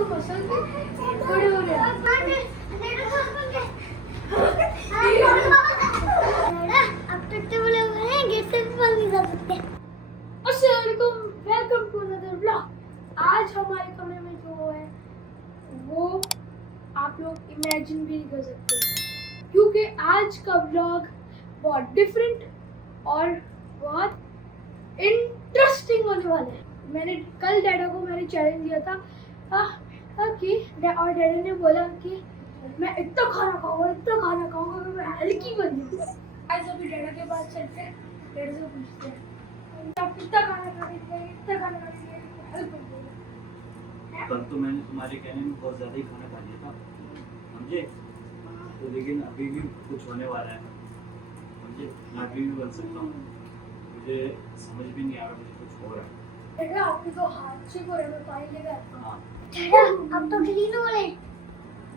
को पसंद है बड़े हो रहे हैं। अब तो बड़े हो गए हैं, गेट से भी बाहर नहीं जा सकते। अस्सलाम वालेकुम, वेलकम टू अनदर व्लॉग। आज हमारे कमरे में जो है वो आप लोग इमेजिन भी नहीं कर सकते, क्योंकि आज का व्लॉग बहुत डिफरेंट और बहुत इंटरेस्टिंग होने वाला है। मैंने कल डैडा को चैलेंज दिया था कि और डैडा ने बोला कि मैं इतना खाना खाऊंगा कि मैं हल्की बन जाऊंगा। आज अभी डैडा के पास चलते हैं, डैडा से पूछते हैं आप इतना खाना खाएंगे हेल्प कर देगा। कल तो मैंने तुम्हारे कहने में बहुत ज़्यादा ही खाना खा लिया था, समझे? तो लेकिन अभी भी कुछ होने वाला है, समझे? मैं अभी भी बन सकता हूँ। मुझे समझ भी नहीं आ रहा मुझे कुछ हो रहा है। डैडा आपके तो हाथ से को मैं पानी लेकर आता हूँ। हाँ, डैडा अब तो क्लीन हो रहे हैं।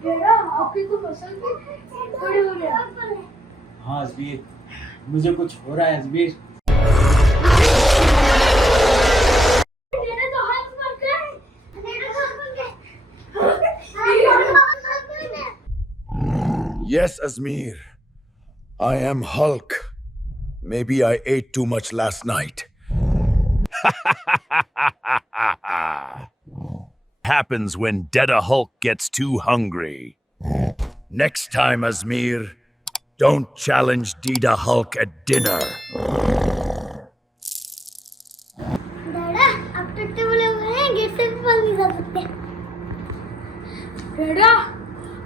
डैडा आपके को पसंद है बड़े हो रहे हैं। हाँ अजबीर, मुझे कुछ हो रहा है अजबीर। डैडा तो हाथ मार गए। Yes, Azmir. I am Hulk. Maybe I ate too much last night. Happens when Deda Hulk gets too hungry. Next time, Azmir, don't challenge Deda Hulk at dinner. डैडा अब तो बड़े हो गए हैं, गेट से भी बाहर नहीं जा सकते। डैडा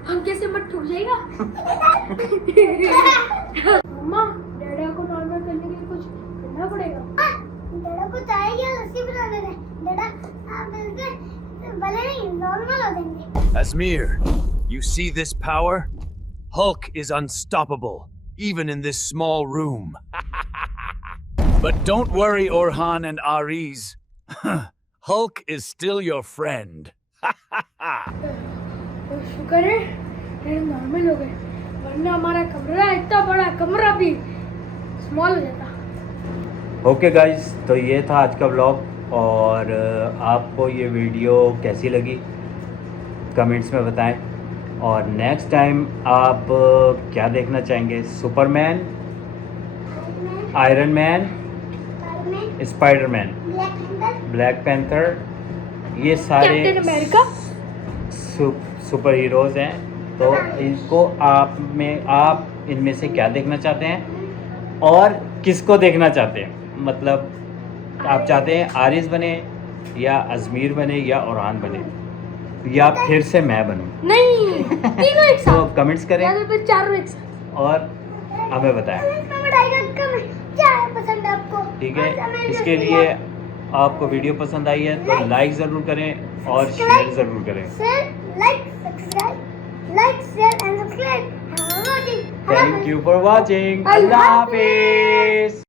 पंखे से मत ठुक जाएगा। मम्मा डैडा को नॉर्मल करने के लिए कुछ करना पड़ेगा। डैडा को चाय या लस्सी बनाने दें। डैडा आप मिलके भले नहीं नॉर्मल हो जाएंगे। Azmir, you see this power? Hulk is unstoppable, even in this small room. But don't worry, Orhan and Ariz. Hulk is still your friend. तो शुक्र है डैडा नॉर्मल हो गए, वरना हमारा कमरा इतना बड़ा कमरा भी स्मॉल हो जाता। ओके गाइस, तो ये था आज का व्लॉग। और आपको ये वीडियो कैसी लगी कमेंट्स में बताएं। और नेक्स्ट टाइम आप क्या देखना चाहेंगे? Superman, iron man, Spiderman, black panther, ये सारे कैप्टन अमेरिका। सुपर हीरोज़ हैं। तो इनको आप इनमें से क्या देखना चाहते हैं और किसको देखना चाहते हैं? मतलब आप चाहते हैं आरिज़ बने या अजमीर बने या औरहान बने या फिर से मैं बनूं? नहीं, तीनों एक तो साथ, कमेंट्स करें या तो फिर चारों एक साथ। और हमें बताएं, क्या है पसंद आपको? ठीक है? इसके लिए आपको वीडियो पसंद आई है तो लाइक ज़रूर करें और शेयर ज़रूर करें। Like share and subscribe. Thank you for watching. अल्लाह हाफिज़।